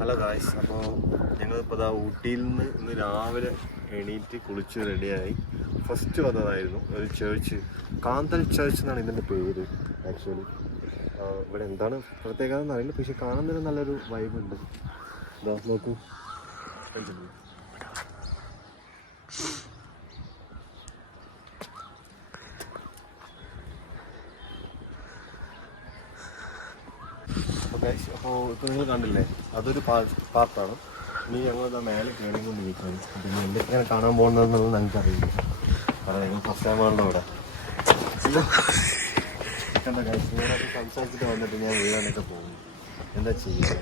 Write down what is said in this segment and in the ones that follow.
Hello guys, അപ്പോൾ ഞങ്ങളിപ്പോൾ ഊട്ടിയിൽ നിന്ന് ഇന്ന് രാവിലെ എണീറ്റ് കുളിച്ച് റെഡിയായി. ഫസ്റ്റ് വന്നതായിരുന്നു ഒരു ചേർച്ച്, കാന്തൽ ചേർച്ച് എന്നാണ് ഇതിൻ്റെ പേര്. ആക്ച്വലി ഇവിടെ എന്താണ് പ്രത്യേകത എന്നറിയില്ല, പക്ഷെ കാണുന്നതിന് നല്ലൊരു വൈബുണ്ട്. ഇതാ നോക്കൂ. അപ്പോൾ ഇപ്പോൾ നിങ്ങൾ കണ്ടില്ലേ, അതൊരു പാർട്ടാണ്. ഇനി ഞങ്ങളിതാ മേലെ കയറിക്കൊണ്ടിരിക്കുകയാണ്. പിന്നെ എന്തൊക്കെയാണ് കാണാൻ പോകുന്നതെന്നുള്ളത് ഞങ്ങൾക്കറിയില്ല. കാരണം ഞങ്ങൾ ഫസ്റ്റ് ടൈമാണല്ലോ ഇവിടെ. കണ്ട കാഴ്ച ഞാനത് സംസാരിച്ചിട്ട് വന്നിട്ട് ഞാൻ വീഴാനൊക്കെ പോകുന്നു. എന്താ ചെയ്യുക?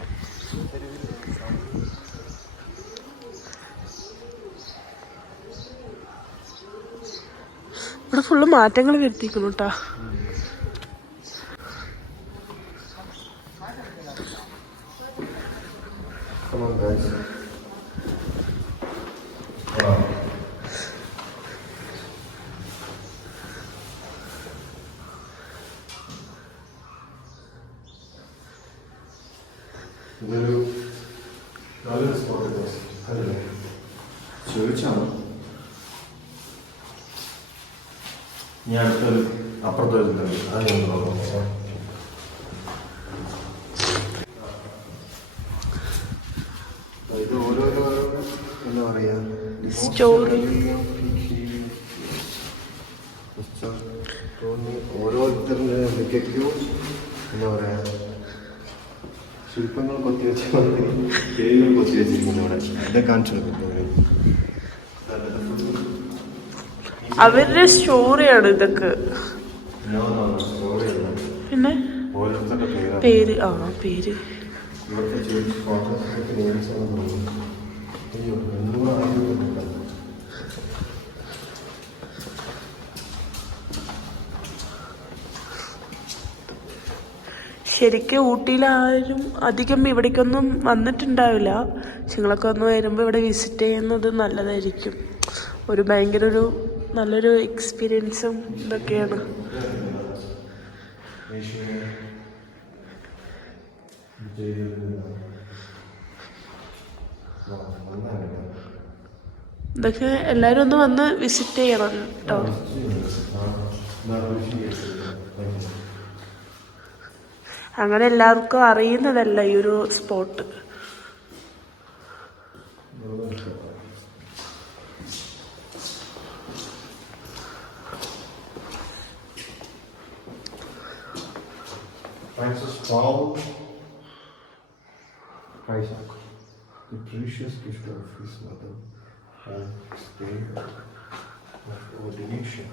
ഇവിടെ ഫുള്ള് മാറ്റങ്ങൾ വരുത്തിക്കുന്നു കേട്ടോ. ഇതൊരു നല്ലൊരു സ്പോട്ട് അല്ലേ? ചോദിച്ചാണ് ഞാൻ അടുത്തൊരു അപ്പുറത്തൊരു അത് ഞാൻ നോക്കാം. ഇത് ഓരോരോ എന്താ പറയാ സ്റ്റോറി, ഓരോരുത്തരുടെ മികക്കും എന്താ പറയാ ശില്പങ്ങൾ കൊത്തി വെച്ച പേരുകൾ കൊത്തി വെച്ചിരിക്കുന്നു. ഇവിടെ ഇതൊക്കെ കാണിച്ചു കൊടുക്കുന്നത് അവരുടെ സ്റ്റോറിയാണ് ഇതൊക്കെ. പിന്നെ ഓരോരുത്തരുടെ പേര് പേര് ശരിക്കും ഊട്ടിയിലാരും അധികം ഇവിടേക്കൊന്നും വന്നിട്ടുണ്ടാവില്ല. നിങ്ങളൊക്കെ ഒന്ന് വരുമ്പോൾ ഇവിടെ വിസിറ്റ് ചെയ്യുന്നത് നല്ലതായിരിക്കും. ഒരു ഭയങ്കര ഒരു നല്ലൊരു എക്സ്പീരിയൻസും ഇതൊക്കെയാണ്. ഇതൊക്കെ എല്ലാവരും ഒന്ന് വന്ന് വിസിറ്റ് ചെയ്യണം കേട്ടോ. അങ്ങനെ എല്ലാവർക്കും അറിയുന്നതല്ല ഈ ഒരു spot. Francis Paul Isaac, the precious gift of his mother, and stay of ordination.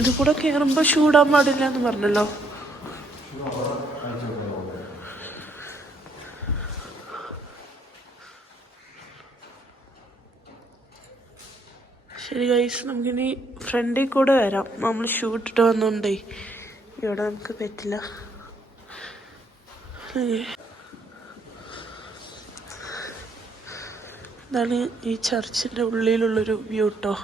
ഇത് കൂടെ കയറുമ്പോൾ ഷൂടാൻ പാടില്ല എന്ന് പറഞ്ഞല്ലോ. ശരി ഗൈസ്, നമുക്കിനി ഫ്രണ്ടിൽ കൂടെ വരാം. നമ്മൾ ഷൂ ഇട്ടിട്ട് വന്നോണ്ടേ ഇവിടെ നമുക്ക് പറ്റില്ല. ഇതാണ് ഈ ചർച്ചിൻ്റെ ഉള്ളിലുള്ളൊരു വ്യൂ കേട്ടോ.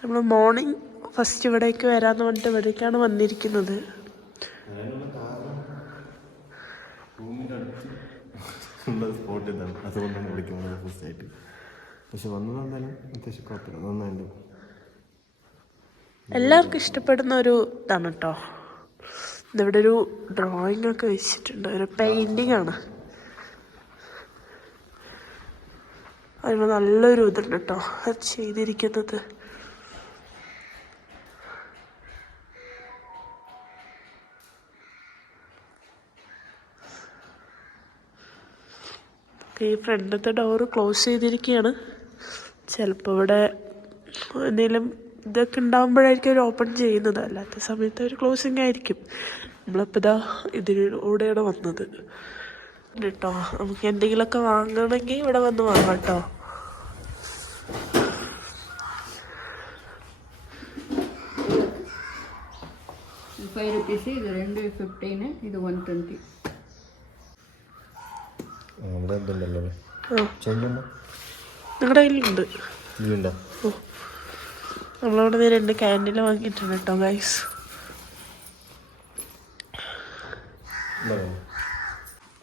നമ്മൾ മോർണിംഗ് ഫസ്റ്റ് ഇവിടേക്ക് വരാമെന്ന് പറഞ്ഞിട്ട് ഇവിടേക്കാണ് വന്നിരിക്കുന്നത്. സ്പോട്ട് ഇതാണ്, അതുകൊണ്ടാണ് വിളിക്കുന്നത് ഫസ്റ്റ് ആയിട്ട്. പക്ഷെ വന്നത് എന്തായാലും അത്യാവശ്യം കുഴപ്പമില്ല, നന്നായിട്ട്. എല്ലാവർക്കും ഇഷ്ടപ്പെടുന്ന ഒരു ഇതാണ് കേട്ടോ. ഇതിവിടെ ഒരു ഡ്രോയിങ് ഒക്കെ വെച്ചിട്ടുണ്ട്, ഒരു പെയിൻറ്റിങ് ആണ്. അതിന് നല്ലൊരു ഇതുണ്ട് കേട്ടോ അത് ചെയ്തിരിക്കുന്നത്. ഈ ഫ്രണ്ടത്തെ ഡോറ് ക്ലോസ് ചെയ്തിരിക്കുകയാണ്. ചിലപ്പോൾ ഇവിടെ എന്തെങ്കിലും ഇതൊക്കെ ഉണ്ടാകുമ്പോഴായിരിക്കും അവർ ഓപ്പൺ ചെയ്യുന്നത്, അല്ലാത്ത സമയത്ത് ഒരു ക്ലോസിങ് ആയിരിക്കും. നമ്മളിപ്പോൾ ഇതാ ഇതിലൂടെയാണ് വന്നത് കേട്ടോ. നമുക്ക് എന്തെങ്കിലുമൊക്കെ വാങ്ങണമെങ്കിൽ ഇവിടെ വന്ന് വാങ്ങാം കേട്ടോ. ₹5 ഇത് 2.15 ഇത് 120. നിങ്ങളുടെ കയ്യിലുണ്ട്. നമ്മളവിടെ 2 ക്യാൻഡിൽ വാങ്ങിയിട്ടുണ്ട് കേട്ടോ ഗൈസ്.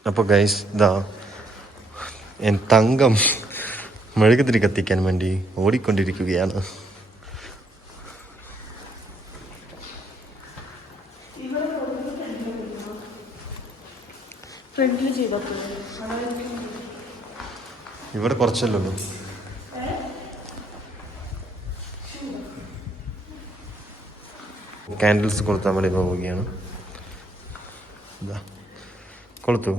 അപ്പോൾ ഗൈസ് ഇതാ എൻ തങ്കം മെഴുകുതിരി കത്തിക്കാൻ വേണ്ടി ഓടിക്കൊണ്ടിരിക്കുകയാണ്. ഇവിടെ കുറച്ചല്ലോ ക്യാൻഡിൽസ് കൊളുത്താൻ വേണ്ടി പോവുകയാണ്. ഇതാ കൊളുത്തു.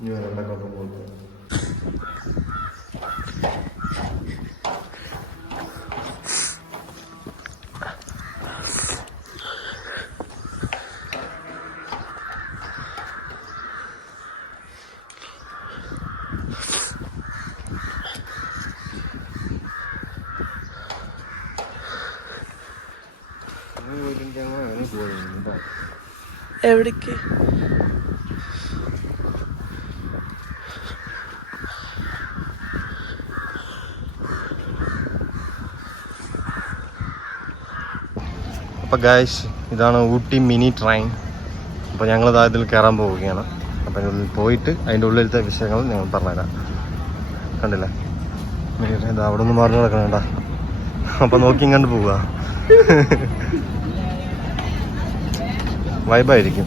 ഇനി വരണ്ടൊക്കെ പോകുന്നത് എവിടേക്ക്? അപ്പോൾ ഗായ്സ് ഇതാണ് ഊട്ടി മിനി ട്രെയിൻ. അപ്പോൾ ഞങ്ങൾ ഇതിൽ കയറാൻ പോവുകയാണ്. അപ്പം അതിൻ്റെ ഉള്ളിൽ പോയിട്ട് അതിൻ്റെ ഉള്ളിലത്തെ വിഷയങ്ങൾ ഞങ്ങൾ പറഞ്ഞുതരാം. കണ്ടില്ലേ ഇത് അവിടെ നിന്ന് മാറി നടക്കണേണ്ട. അപ്പം നോക്കി ഇങ്ങോട്ട് പോവുക, വൈബായിരിക്കും.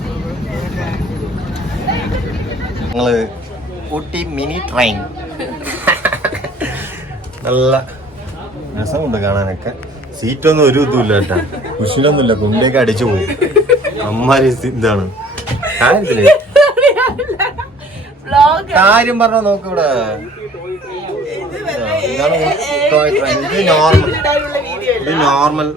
ഞങ്ങൾ ഊട്ടി മിനി ട്രെയിൻ നല്ല രസമുണ്ട് കാണാനൊക്കെ. സീറ്റൊന്നും ഒരു ഇതുമില്ല കേട്ടാ, കുഷിനൊന്നുമില്ല, കുണ്ടിയൊക്കെ അടിച്ചു പോകും. അമ്മാരി ഇതാണ് കാര്യത്തില്. കാര്യം പറഞ്ഞ നോക്ക് ഇവിടെ. ഇതാണ് ടോയ് ട്രെയിൻ. ഇത് നോർമൽ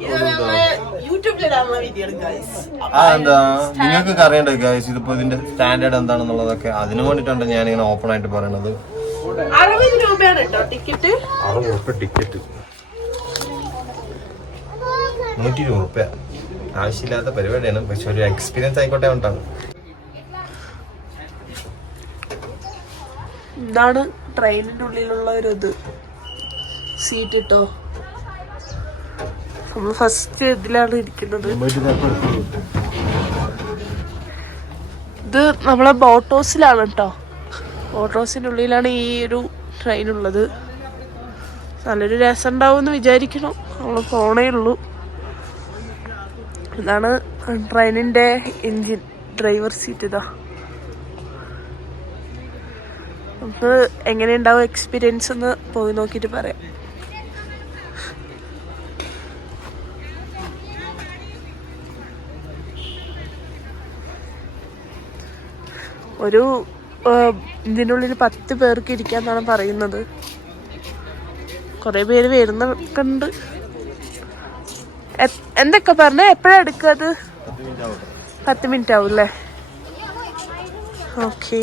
എന്താ നിങ്ങൾക്ക് അറിയണ്ടേ ഗൈസ്, ഇതിപ്പോ ഇതിന്റെ സ്റ്റാൻഡേർഡ് എന്താണെന്നുള്ളതൊക്കെ. അതിനു വേണ്ടിയിട്ടാണ് ഞാനിങ്ങനെ ഓപ്പൺ ആയിട്ട് പറയണത്. 60 രൂപയാണ് കേട്ടോ ടിക്കറ്റ്. 60 രൂപ ടിക്കറ്റ്, 120 രൂപ. ആവശ്യമില്ലാത്ത പരിപാടിയാണ്, പക്ഷെ ഒരു എക്സ്പീരിയൻസ് ആയിക്കോട്ടെ ഉണ്ടാവും. ഇതാണ് ട്രെയിനിന്റെ ഉള്ളിലുള്ള ഒരു ഇത് സീറ്റ് കേട്ടോ. നമ്മൾ ഫസ്റ്റ് ഇതിലാണ് ഇരിക്കുന്നത്. ഇത് നമ്മളെ ബോട്ട് ഹൗസിലാണ് കേട്ടോ. ബോട്ട് ഹൗസിൻ്റെ ഉള്ളിലാണ് ഈ ഒരു ട്രെയിൻ ഉള്ളത്. നല്ലൊരു രസം ഉണ്ടാവുമെന്ന് വിചാരിക്കണം. നമ്മൾ പോണേ ഉള്ളൂ. ഇതാണ് ട്രെയിനിൻ്റെ എൻജിൻ, ഡ്രൈവർ സീറ്റ്. ഇതാ നമുക്ക് എങ്ങനെയുണ്ടാവും എക്സ്പീരിയൻസ് എന്ന് പോയി നോക്കിയിട്ട് പറയാം. ഒരു ഇതിൻ്റെ ഉള്ളിൽ 10 പേർക്ക് ഇരിക്കാന്നാണ് പറയുന്നത്. കുറേ പേര് വരുന്നൊക്കെ ഉണ്ട്. എന്തൊക്കെ പറഞ്ഞ എപ്പോഴാ എടുക്കുക? അത് 10 മിനിറ്റ് ആവും അല്ലേ? ഓക്കെ.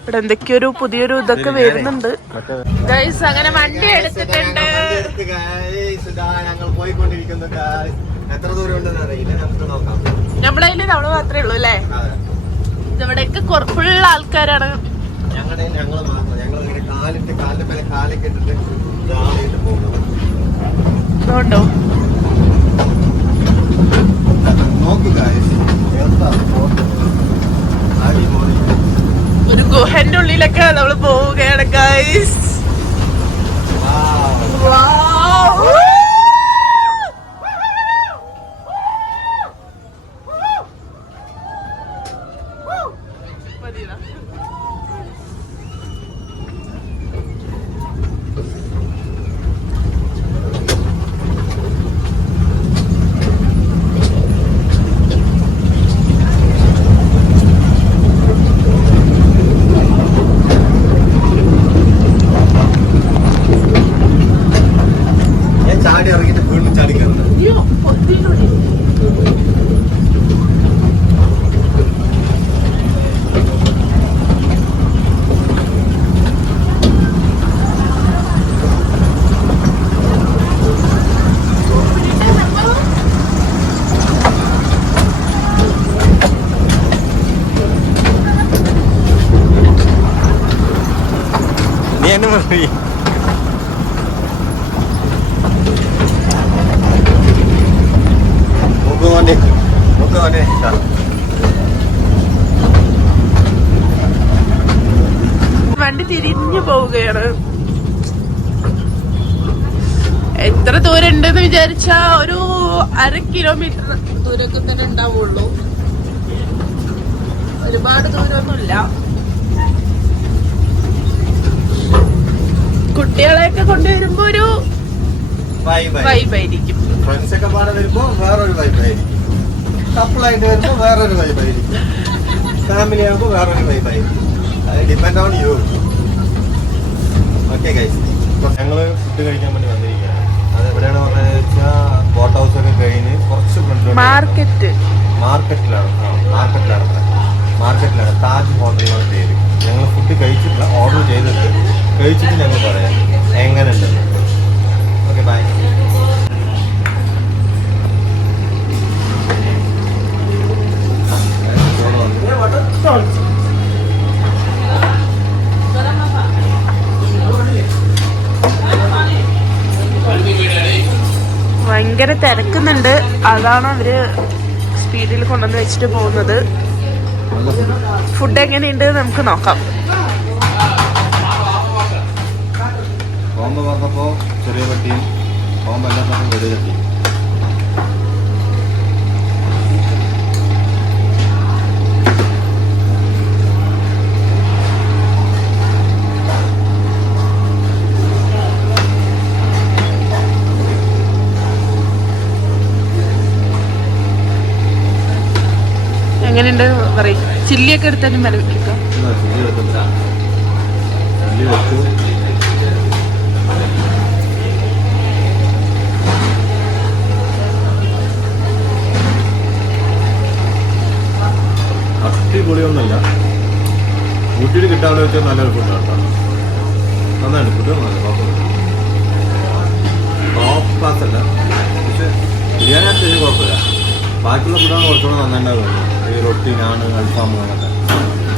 ഇവിടെ എന്തൊക്കെയൊരു പുതിയൊരു ഇതൊക്കെ വരുന്നുണ്ട്. ഗൈസ് അങ്ങനെ വണ്ടി എടുത്തിട്ടുണ്ട്. നമ്മുടെ കയ്യില് നമ്മള് മാത്രമേ ഉള്ളൂ അല്ലേ? ഇവിടെയൊക്കെ ഫുൾ ആൾക്കാരാണ്. കാലിന്റെ മേലെ കാലൊക്കെ ഇട്ടിട്ട് ഇതായിട്ട് പോകുന്നത്. അതുകൊണ്ടോ നോക്കൂ ഗായ്സ്, എന്താ ഫോട്ടോ അടിപൊളി. ഒരു ഗുഹന്റെ ഉള്ളിലൊക്കെ നമ്മൾ പോവുകയാണ് ഗൈസ്. ചാടി ഇറങ്ങിയിട്ട് വീണ്ടും ചാടി കയറുന്നത്. നീ എന്നെ പറയും. വണ്ടി തിരിഞ്ഞു പോവുകയാണ്. എത്ര ദൂരം ഉണ്ടെന്ന് വിചാരിച്ചാ ഒരു 1/2 കിലോമീറ്റർ ദൂരമൊക്കെ തന്നെ ഉണ്ടാവുള്ളൂ. ഒരുപാട് ദൂരമൊന്നുമില്ല. കുട്ടികളെയൊക്കെ കൊണ്ടുവരുമ്പോ ഒരു വൈബായിരിക്കും. ഫ്രണ്ട്സ് ഒക്കെ പാടെ വരുമ്പോ വേറൊരു വൈബായിരിക്കും. കപ്പിളായിട്ട് വരുമ്പോ വേറൊരു വൈബായിരിക്കും. ഫാമിലി ആകുമ്പോ വേറൊരു വൈബായിരിക്കും. അത് depend on you. Okay guys, ഞങ്ങള് ഫുഡ് കഴിക്കാൻ വേണ്ടി വന്നിരിക്കുകയാണ്. അത് എവിടെയാണ് പറഞ്ഞത് വെച്ചാൽ ബോട്ട് ഹൗസ് ഒക്കെ കഴിഞ്ഞ് കുറച്ച് മാർക്കറ്റിലാണ് താജ് ഹോട്ടലിലാണ് പേര്. ഞങ്ങൾ ഫുഡ് കഴിച്ചിട്ടില്ല, ഓർഡർ കഴിച്ചിട്ട് ഞങ്ങൾ പറയാം എങ്ങനെ ഉണ്ടെന്ന്. Okay bye. ഭയങ്കര തിരക്കുന്നുണ്ട്, അതാണ് അവര് സ്പീഡിൽ കൊണ്ടുവന്ന് വെച്ചിട്ട് പോകുന്നത്. ഫുഡ് എങ്ങനെയുണ്ട് നമുക്ക് നോക്കാം. ബോംബ് പറഞ്ഞപ്പോ ചെറിയ പട്ടിയും ബോംബല്ലാത്തപ്പോൾ വലിയ ചട്ടി. എങ്ങനെയുണ്ട് പറയും. ചില്ലിയൊക്കെ എടുത്താലും വില വെക്കുക. ചില്ലി വെച്ചു. അടിപൊളിയൊന്നുമല്ല, ഊട്ടിയിൽ കിട്ടാതെ വെച്ചാൽ നല്ലൊരു ഫുഡാണ് കേട്ടോ. നന്നായിട്ട് ഫുഡ് ടോപ്പ് ക്ലാസ് അല്ല, പക്ഷെ ബിരിയാണി അത്യാവശ്യം കുഴപ്പമില്ല. ബാക്കിയുള്ള ഫുഡാണ് കുറച്ചുകൂടെ നന്നായിട്ടുണ്ടാകുന്നത്. ഈ റൊട്ടി, നാണ്, അൽഫാം അങ്ങനത്തെ.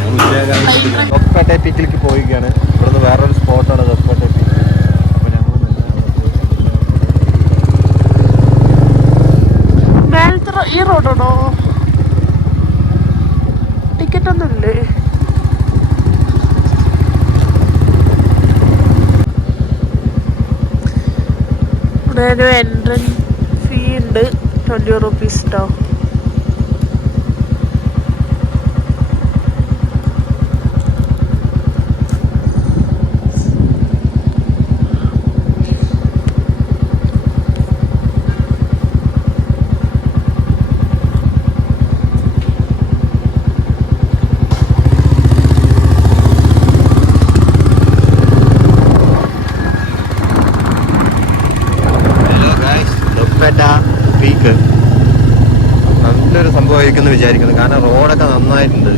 ഞങ്ങൾ ദൊപ്പേട്ടെ പീക്കിലേക്ക് പോവുകയാണ്. ഇവിടുന്ന് വേറൊരു സ്പോട്ടാണ് ദൊപ്പേട്ടെ പീക്ക്. അപ്പോൾ ഞങ്ങൾ ഈ റോഡാണോ? ടിക്കറ്റ് ഒന്നുമില്ലേ? ഇവിടെ ഒരു എൻട്രൻസ് ഫീ ഉണ്ട്, 20 റുപ്പീസ് കേട്ടോ. പീക്ക് നല്ലൊരു സംഭവമായിരിക്കുമെന്ന് വിചാരിക്കുന്നു. കാരണം റോഡൊക്കെ നന്നായിട്ടുണ്ട്.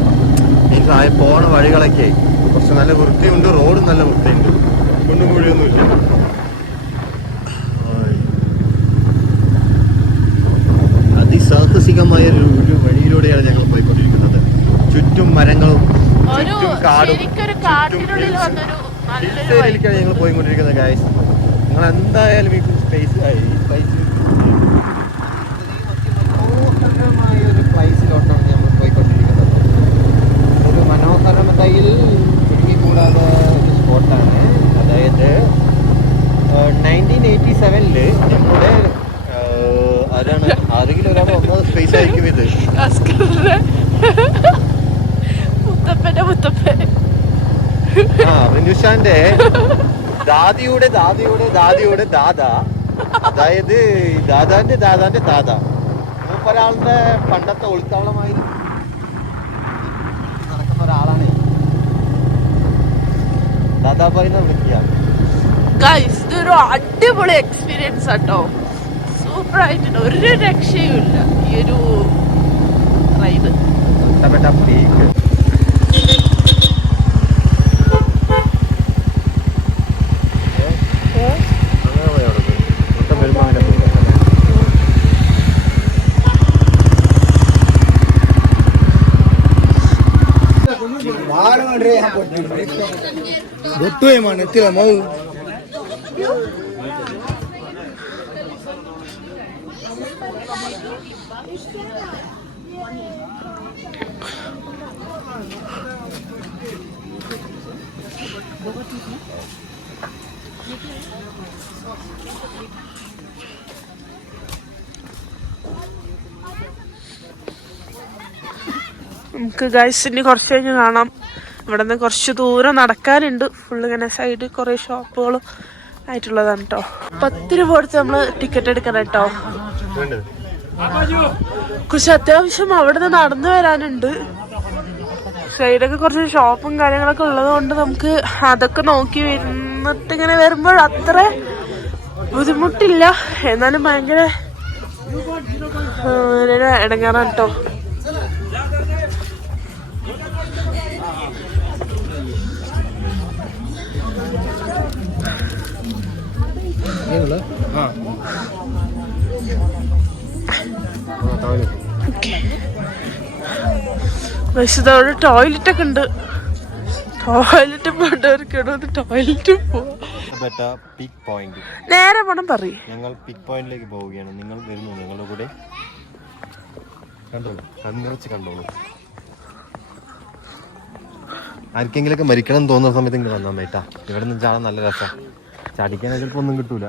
മീൻസ് പോണ വഴികളൊക്കെ കുറച്ച് നല്ല വൃത്തിയുണ്ട്, റോഡും നല്ല വൃത്തിയുണ്ട്, കുണ്ടും കുഴിയൊന്നുമില്ല. അതിസാഹസികമായ ഒരു വഴിയിലൂടെയാണ് ഞങ്ങൾ പോയിക്കൊണ്ടിരിക്കുന്നത്. ചുറ്റും മരങ്ങളും ചുറ്റും കാടും. കാട്ടിനുള്ളിൽ വന്നൊരു നല്ലൊരു ഏരിയയിലേക്കാണ് ഞങ്ങൾ പോയിക്കൊണ്ടിരിക്കുന്നത് ഗൈസ്. നിങ്ങൾ എന്തായാലും ഈ സ്പേസ് മനോഹരമായ ഒരു പ്ലേസിലോട്ടാണ് നമ്മൾ പോയിക്കൊണ്ടിരിക്കുന്നത്. ഒരു മനോഹരമതയിൽ കൂടാതെ ഒരു സ്പോട്ടാണ്. അതായത് 1987 ഞങ്ങളുടെ ആരാണ് ആരെങ്കിലും ഒരാൾ ഒന്നാമത് സ്പേസ് ആയിരിക്കും ഇത്. റിനുഷാന്റെ ദാദിയുടെ ദാദിയുടെ ദാദിയുടെ ദാദ, അതായത് ദാദാന്റെ ദാദാന്റെ ദാദ, മൂപ്പൊരാളുടെ പണ്ടത്തെ ഒളിത്താവളമായി നടക്കുന്ന ഒരാളാണ്. ദാദാബായി എന്ന് വിളിക്കുക. ഇതൊരു അടിപൊളി എക്സ്പീരിയൻസ് ആട്ടോ. സൂപ്പർ ആയിട്ടുണ്ട്, ഒരു രക്ഷയും ഇല്ല ഈ ഒരു റൈഡ്. പീക്ക് ಗೊತ್ತು ಏಮ ನೆತ್ತಿಲ್ಲ ಮಗು നമുക്ക് ഗൈസ് ഇനി കുറച്ച് കഴിഞ്ഞ് കാണാം. ഇവിടെ നിന്ന് കുറച്ച് ദൂരം നടക്കാനുണ്ട്. ഫുള്ള് ഇങ്ങനെ സൈഡ് കുറേ ഷോപ്പുകളും ആയിട്ടുള്ളതാണ് കേട്ടോ. 10 രൂപ കൊടുത്ത് നമ്മൾ ടിക്കറ്റ് എടുക്കണം കേട്ടോ. കുറച്ച് അത്യാവശ്യം അവിടെ നിന്ന് നടന്നു വരാനുണ്ട്. സൈഡൊക്കെ കുറച്ച് ഷോപ്പും കാര്യങ്ങളൊക്കെ ഉള്ളത് കൊണ്ട് നമുക്ക് അതൊക്കെ നോക്കി വരുന്നിട്ട് ഇങ്ങനെ വരുമ്പോൾ അത്ര ബുദ്ധിമുട്ടില്ല. എന്നാലും ഭയങ്കര ഇടങ്ങാറാണ് കേട്ടോ. അവിടെ ടോയ്ലറ്റ് ഒക്കെ ഉണ്ട്. ടോയ്ലറ്റ് പോകേണ്ടവർക്കാണോ ടോയ്ലറ്റ് പോവാ. പീക്ക് പോയിന്റ് നേരെ പോണം പറയും. ഞങ്ങൾ പീക്ക് പോയിന്റിലേക്ക് പോവുകയാണ്. നിങ്ങൾ വരുന്നു ഞങ്ങളുടെ കൂടെ. കണ്ടോളൂ, കണ്ണുവെച്ച് കണ്ടോളൂ. ആർക്കെങ്കിലൊക്കെ മരിക്കണം എന്ന് തോന്നുന്ന സമയത്ത് ഇങ്ങനെ വന്നാൽ മേട്ടാ. ഇവിടെ നിന്ന് ചാടാൻ നല്ല രസം. ചാടിക്കാൻ ചിലപ്പോൾ ഒന്നും കിട്ടൂല.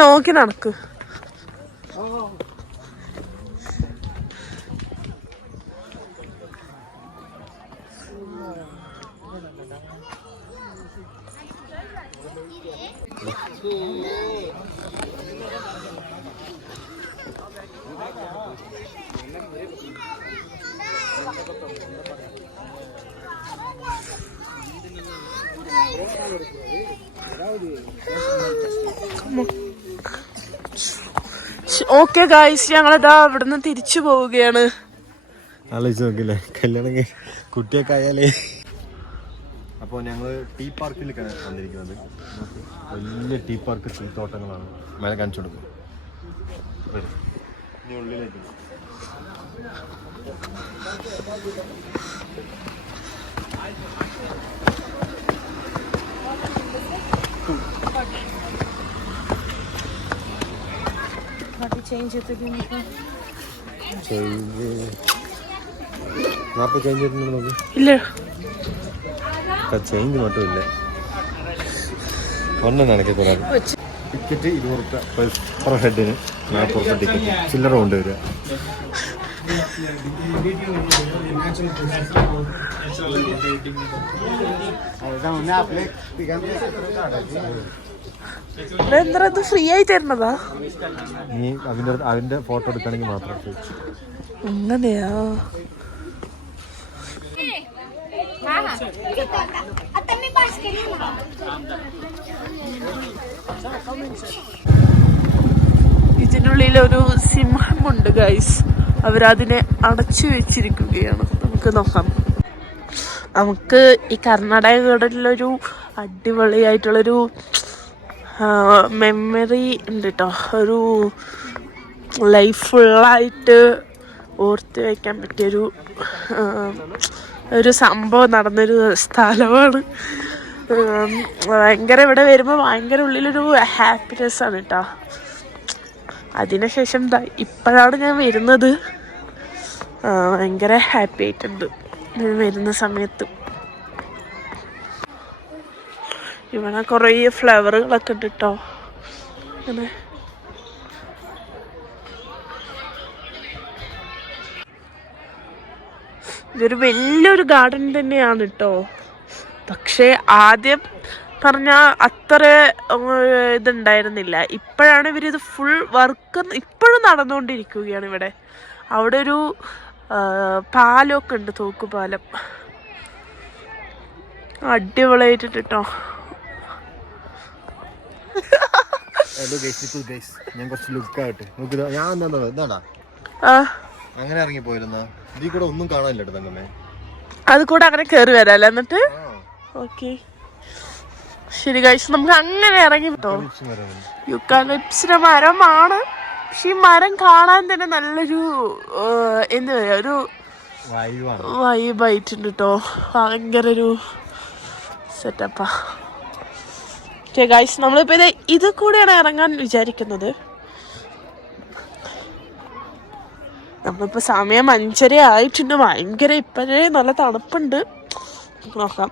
നോക്കി നടക്ക്. ഓക്കെ ഗായ്സ്, ഞങ്ങളിതാ ഇവിടുന്ന് തിരിച്ചു പോവുകയാണ്. ആലോചിച്ച് നോക്കില്ലേ, കല്യാണം കുട്ടിയൊക്കെ ആയാലേ. അപ്പോൾ ഞങ്ങൾ ടീ പാർക്കിലേക്കാണ് വന്നിരിക്കുന്നത്. വലിയ ടീ പാർക്ക്, ടീ തോട്ടങ്ങളാണ്. മേലെ കാണിച്ചു കൊടുക്കും. ഇനി ഉള്ളിലേക്ക് ചേഞ്ച് ഇല്ല, ചേഞ്ച് മാത്രമില്ല. ഒന്നെണ്ണക്ക് ടിക്കറ്റ് 20 രൂപ പെർ ഹെഡിന്. 40 രൂപ ടിക്കറ്റ്. ചില്ലറ കൊണ്ടുവരിക. എന്താ ഫ്രീ ആയി തരുന്നതാ? നീ അതിന്റെ ഫോട്ടോ എടുക്കണമെങ്കിൽ മാത്രം. അങ്ങനെയാ? ഇതിനുള്ളിൽ ഒരു സിംഹം ഉണ്ട് ഗൈസ്. അവരതിനെ അടച്ചു വെച്ചിരിക്കുകയാണ്. നമുക്ക് നോക്കാം. നമുക്ക് ഈ കർണാടക ഗാർഡനിലൊരു അടിപൊളിയായിട്ടുള്ളൊരു മെമ്മറി ഉണ്ട് കേട്ടോ. ഒരു ലൈഫ് ഫുള്ളായിട്ട് ഓർത്ത് വയ്ക്കാൻ പറ്റിയൊരു സംഭവം നടന്നൊരു സ്ഥലമാണ്. ഭയങ്കര ഇവിടെ വരുമ്പോൾ ഭയങ്കര ഉള്ളിലൊരു ഹാപ്പിനെസ്സാണ് കേട്ടോ. അതിനുശേഷം ഇപ്പോഴാണ് ഞാൻ വരുന്നത്. ഭയങ്കര ഹാപ്പി ആയിട്ടുണ്ട് വരുന്ന സമയത്ത്. ഇവിടെ കുറേ ഫ്ലവറുകളൊക്കെ ഉണ്ട് കേട്ടോ. അങ്ങനെ ഇതൊരു വലിയൊരു ഗാർഡൻ തന്നെയാണ് കേട്ടോ. പക്ഷേ ആദ്യം പറഞ്ഞാൽ അത്ര ഇതുണ്ടായിരുന്നില്ല. ഇപ്പോഴാണ് ഇവരിത് ഫുൾ വർക്ക് ഇപ്പോഴും നടന്നുകൊണ്ടിരിക്കുകയാണ് ഇവിടെ. അവിടെ ഒരു പാലമൊക്കെ ഉണ്ട്, തൂക്കുപാലം. അടിപൊളിയായിട്ടുണ്ട് കേട്ടോ. ഞാൻ കുറച്ച് ലുക്ക് ആവട്ടെ. ഞാൻ എന്താടാ അങ്ങനെ ഇറങ്ങി പോയിരുന്ന ഇതിൽ കൂടെ ഒന്നും കാണാനില്ല തങ്കമ്മേ. അത് കൂടെ അങ്ങനെ കയറി വരാല്ലേ എന്നിട്ട്? ഓക്കെ ശരി ഗൈസ്, നമുക്ക് അങ്ങനെ ഇറങ്ങി കേട്ടോ. യുക്കാലിപ്സിന്റെ മരമാണ്. പക്ഷെ ഈ മരം കാണാൻ തന്നെ നല്ലൊരു എന്താ പറയാ, ഒരു വൈബായിട്ടുണ്ട് കേട്ടോ. ഭയങ്കര ഒരു സെറ്റപ്പാ. ഓക്കെ ഗൈസ്, നമ്മളിപ്പോ ഇത് കൂടെയാണ് ഇറങ്ങാൻ വിചാരിക്കുന്നത്. നമ്മളിപ്പോ സമയം 5:30 ആയിട്ടുണ്ട്. ഭയങ്കര ഇപ്പോഴേ നല്ല തണുപ്പുണ്ട്. നോക്കാം.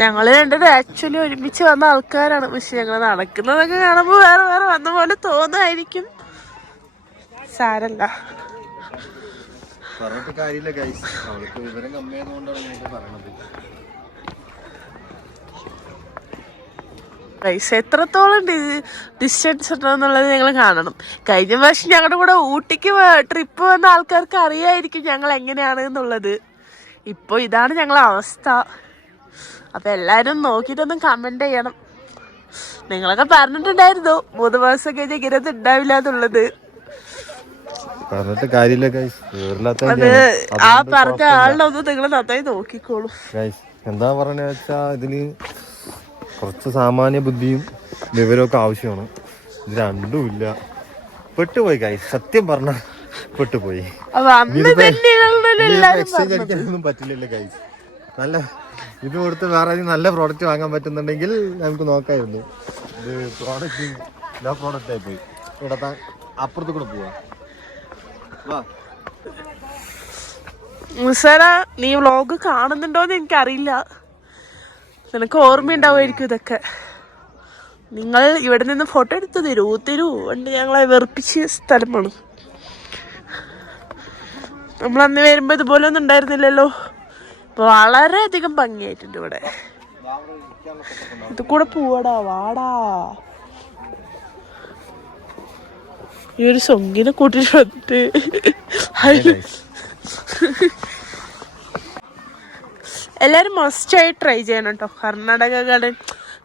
ഞങ്ങള് രണ്ടുപേരും ആക്ച്വലി ഒരുമിച്ച് വന്ന ആൾക്കാരാണ്. പക്ഷെ ഞങ്ങൾ നടക്കുന്നതൊക്കെ കാണുമ്പോൾ വേറെ വേറെ വന്ന പോലെ തോന്നുമായിരിക്കും. സാരല്ല. പൈസ എത്രത്തോളം ഡിസ്റ്റൻസ് ഉണ്ടെന്നുള്ളത് ഞങ്ങൾ കാണണം. കഴിഞ്ഞ പ്രാവശ്യം ഞങ്ങളുടെ കൂടെ ഊട്ടിക്ക് ട്രിപ്പ് വന്ന ആൾക്കാർക്ക് അറിയായിരിക്കും ഞങ്ങൾ എങ്ങനെയാണ് എന്നുള്ളത്. ഇപ്പോൾ ഇതാണ് ഞങ്ങളെ അവസ്ഥ. അപ്പം എല്ലാവരും നോക്കിയിട്ടൊന്നും കമൻറ്റ് ചെയ്യണം. നിങ്ങളൊക്കെ പറഞ്ഞിട്ടുണ്ടായിരുന്നു 3 മാസം കഴിഞ്ഞ് ഇങ്ങനെ ഉണ്ടാവില്ല എന്നുള്ളത്. പറഞ്ഞിട്ട് കാര്യമില്ല ഗൈസ്. അത് ആ പറഞ്ഞ ആളുടെ ഒന്ന് നിങ്ങൾ നന്നായി നോക്കിക്കോളൂ ഗൈസ്. എന്താ പറഞ്ഞ വെച്ചാ ഇതിന് കുറച്ച് സാമാന്യ ബുദ്ധിയും വിവരമൊക്കെ ആവശ്യമാണ്. ഇത് രണ്ടും ഇല്ല. പെട്ടുപോയി ഗൈസ്, സത്യം പറഞ്ഞ പെട്ടുപോയി. എക്സ്ചേഞ്ച് അടിക്കാനൊന്നും പറ്റില്ലല്ലോ ഗൈസ്. നല്ല ഇത് കൊടുത്ത് വേറെ നല്ല പ്രോഡക്റ്റ് വാങ്ങാൻ പറ്റുന്നുണ്ടെങ്കിൽ നമുക്ക് നോക്കായിരുന്നു. ഇത് പ്രോഡക്റ്റ് എല്ലാ പ്രോഡക്റ്റ് ആയി പോയി. ഇവിടെ അപ്പുറത്ത് കൂടെ പോവാ. മുസേറാ, നീ വ്ളോഗ് കാണുന്നുണ്ടോന്ന് എനിക്കറിയില്ല. നിനക്ക് ഓർമ്മയുണ്ടാവുമായിരിക്കും ഇതൊക്കെ. നിങ്ങൾ ഇവിടെ നിന്ന് ഫോട്ടോ എടുത്ത് തരൂ പണ്ട് ഞങ്ങളെ വെറുപ്പിച്ച സ്ഥലമാണ്. നമ്മൾ അന്ന് വരുമ്പോ ഇതുപോലെ ഒന്നും ഉണ്ടായിരുന്നില്ലല്ലോ. ഇപ്പൊ വളരെയധികം ഭംഗിയായിട്ടുണ്ട് ഇവിടെ. ഇത് കൂടെ പോവാടാ, വാടാ. ഈ ഒരു സൊങ്ങിനെ കൂട്ടിട്ട് വന്നിട്ട് എല്ലാരും മസ്റ്റായി ട്രൈ ചെയ്യണം കേട്ടോ കർണാടക ഗാർഡൻ.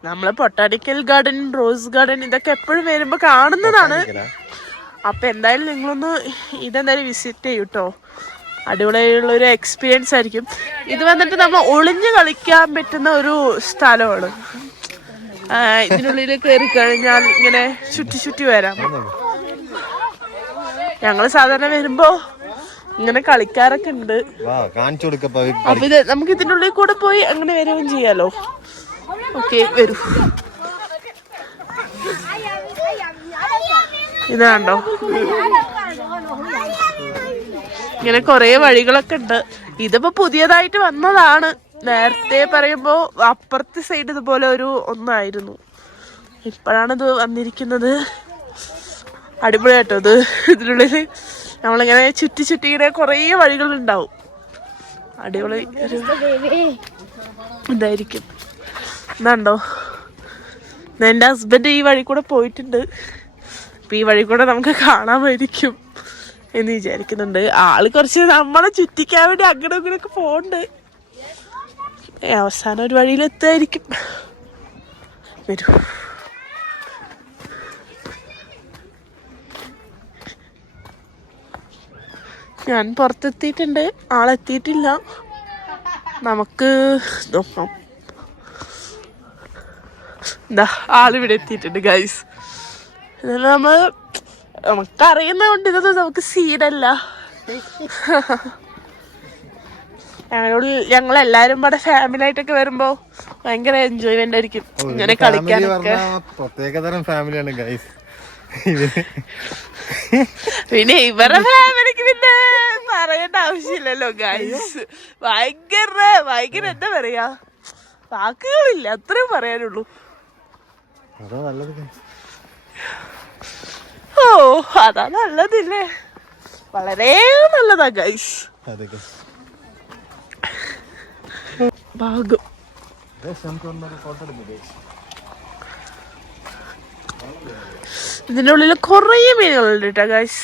നമ്മള് ബൊട്ടാണിക്കൽ ഗാർഡൻ, റോസ് ഗാർഡൻ ഇതൊക്കെ എപ്പോഴും വരുമ്പോ കാണുന്നതാണ്. അപ്പൊ എന്തായാലും നിങ്ങളൊന്ന് ഇതെന്തായാലും വിസിറ്റ് ചെയ്യൂ കേട്ടോ. അടിപൊളിയായുള്ള ഒരു എക്സ്പീരിയൻസ് ആയിരിക്കും. ഇത് വന്നിട്ട് നമ്മൾ ഒളിഞ്ഞു കളിക്കാൻ പറ്റുന്ന ഒരു സ്ഥലമാണ്. ഇതിനുള്ളിൽ കയറി കഴിഞ്ഞാൽ ഇങ്ങനെ ചുറ്റി വരാം. ഞങ്ങള് സാധാരണ വരുമ്പോ ഇങ്ങനെ കളിക്കാരൊക്കെ ഉണ്ട്. അപ്പൊ ഇത് നമുക്ക് ഇതിന്റെ ഉള്ളിൽ കൂടെ പോയി അങ്ങനെ വരികയും ചെയ്യാലോ. ഓക്കെ, വരൂ. ഇതാണ്ടോ, ഇങ്ങനെ കൊറേ വഴികളൊക്കെ ഉണ്ട്. ഇതിപ്പോ പുതിയതായിട്ട് വന്നതാണ്. നേരത്തെ പറയുമ്പോ അപ്പുറത്തെ സൈഡ് ഇതുപോലെ ഒന്നായിരുന്നു. ഇപ്പോഴാണ് ഇത് വന്നിരിക്കുന്നത്. അടിപൊളിയാട്ടോ ഇത്. ഇതിനുള്ളിൽ നമ്മളിങ്ങനെ ചുറ്റി ഇങ്ങനെ കുറേ വഴികളുണ്ടാവും. അടിപൊളി ഒരു ഇതായിരിക്കും. ഇതാണ്ടോ, എൻ്റെ ഹസ്ബൻഡ് ഈ വഴി കൂടെ പോയിട്ടുണ്ട്. അപ്പം ഈ വഴി കൂടെ നമുക്ക് കാണാമായിരിക്കും എന്ന് വിചാരിക്കുന്നുണ്ട്. ആള് കുറച്ച് നമ്മളെ ചുറ്റിക്കാൻ വേണ്ടി അങ്ങനെ ഇങ്ങനെയൊക്കെ പോണ്ട്. അവസാനം ഒരു വഴിയിലെത്തായിരിക്കും. വരൂ. ഞാൻ പുറത്തെത്തിയിട്ടുണ്ട്, ആളെത്തിയിട്ടില്ല. നമുക്ക് നോക്കാം. എന്താ ആളിവിടെ എത്തിയിട്ടുണ്ട് ഗൈസ്. നമുക്കറിയുന്നതുകൊണ്ട് ഇതൊന്നും നമുക്ക് സീനല്ല. ഞങ്ങളെല്ലാരും കൂടെ ഫാമിലി ആയിട്ടൊക്കെ വരുമ്പോ ഭയങ്കര എൻജോയ്മെന്റ് ആയിരിക്കും ഇങ്ങനെ കളിക്കാനൊക്കെ. പ്രത്യേകതരം ഫാമിലിയാണ് ഗൈസ്. പിന്നെ ഇവരുടെ ഫാമിലിക്ക് പിന്നെ പറയേണ്ട ആവശ്യമില്ലല്ലോ ഗൈസ്. ഭയങ്കര എന്താ പറയാ, വാക്കുകളില്ല, അത്രയും പറയാനുള്ളൂ. ഓ അതാ നല്ലതില്ലേ, വളരെ നല്ലതാ ഗൈസ്. ഭാഗം ഇതിന്റെ ഉള്ളിൽ കൊറേ മീനുകളുണ്ട് കേട്ടോ ഗൈസ്.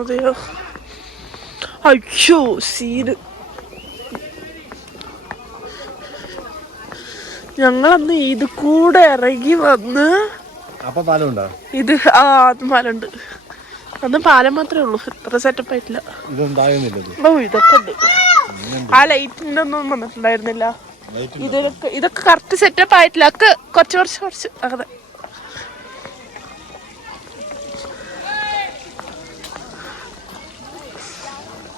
അതെയോ, അയ്യോ സീന്. ഞങ്ങളന്ന് ഇത് കൂടെ ഇറങ്ങി വന്ന് ഇത് അത് പാലുണ്ട്. അന്ന് പാലം മാത്രമേ ഉള്ളൂ, ഇത്ര സെറ്റപ്പ് ആയിട്ടില്ല. ഓ ഇതൊക്കെ ഉണ്ട്. ആ ലൈറ്റിന്റെ ഒന്നും വന്നിട്ടുണ്ടായിരുന്നില്ല. ഇതൊക്കെ കറക്റ്റ് സെറ്റപ്പ് ആയിട്ടില്ല, ഒക്കെ കുറച്ച് അതെ.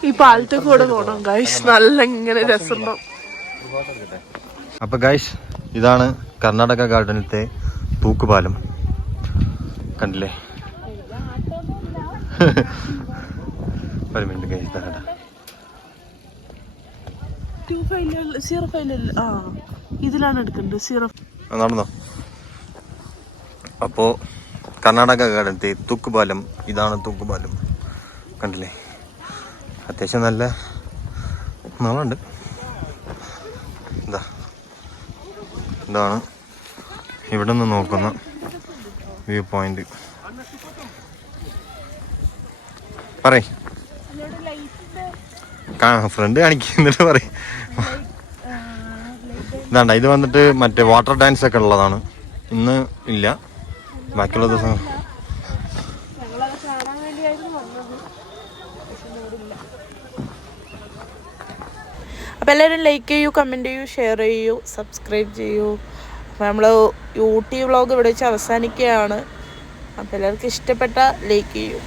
ഈ പാലത്തിൽ കൂടെ പോണം ഗൈസ്, നല്ല ഇങ്ങനെ രസമുണ്ടാവും. അപ്പൊ ഗൈസ്, ഇതാണ് കർണാടക ഗാർഡനിലത്തെ തൂക്കുപാലം. കണ്ടില്ലേ? ഒരു മിനിറ്റ് ഗൈസ്, ഇതിലാണ് എടുക്കേണ്ടത് 0. നടന്നോ? അപ്പോ കർണാടക ഗാർഡനിലത്തെ തൂക്കുപാലം ഇതാണ്. തൂക്കുപാലം കണ്ടില്ലേ? അത്യാവശ്യം നല്ല നീളമുണ്ട്. ഇതാണ് ഇവിടെ നിന്ന് നോക്കുന്ന വ്യൂ പോയിന്റ്. പറയ്, ഫ്രണ്ട് കാണിക്കുന്നിട്ട് പറയും. ഇതാണ്ട, ഇത് വന്നിട്ട് മറ്റേ വാട്ടർ ഡാൻസ് ഒക്കെ ഉള്ളതാണ്. ഇന്ന് ഇല്ല, ബാക്കിയുള്ള ദിവസം. അപ്പോൾ എല്ലാവരും ലൈക്ക് ചെയ്യൂ, കമൻറ്റ് ചെയ്യൂ, ഷെയർ ചെയ്യൂ, സബ്സ്ക്രൈബ് ചെയ്യൂ. അപ്പോൾ നമ്മൾ ഊട്ടി വ്ളോഗ് ഇവിടെ വെച്ച് അവസാനിക്കുകയാണ്. അപ്പോൾ എല്ലാവർക്കും ഇഷ്ടപ്പെട്ട ലൈക്ക് ചെയ്യൂ.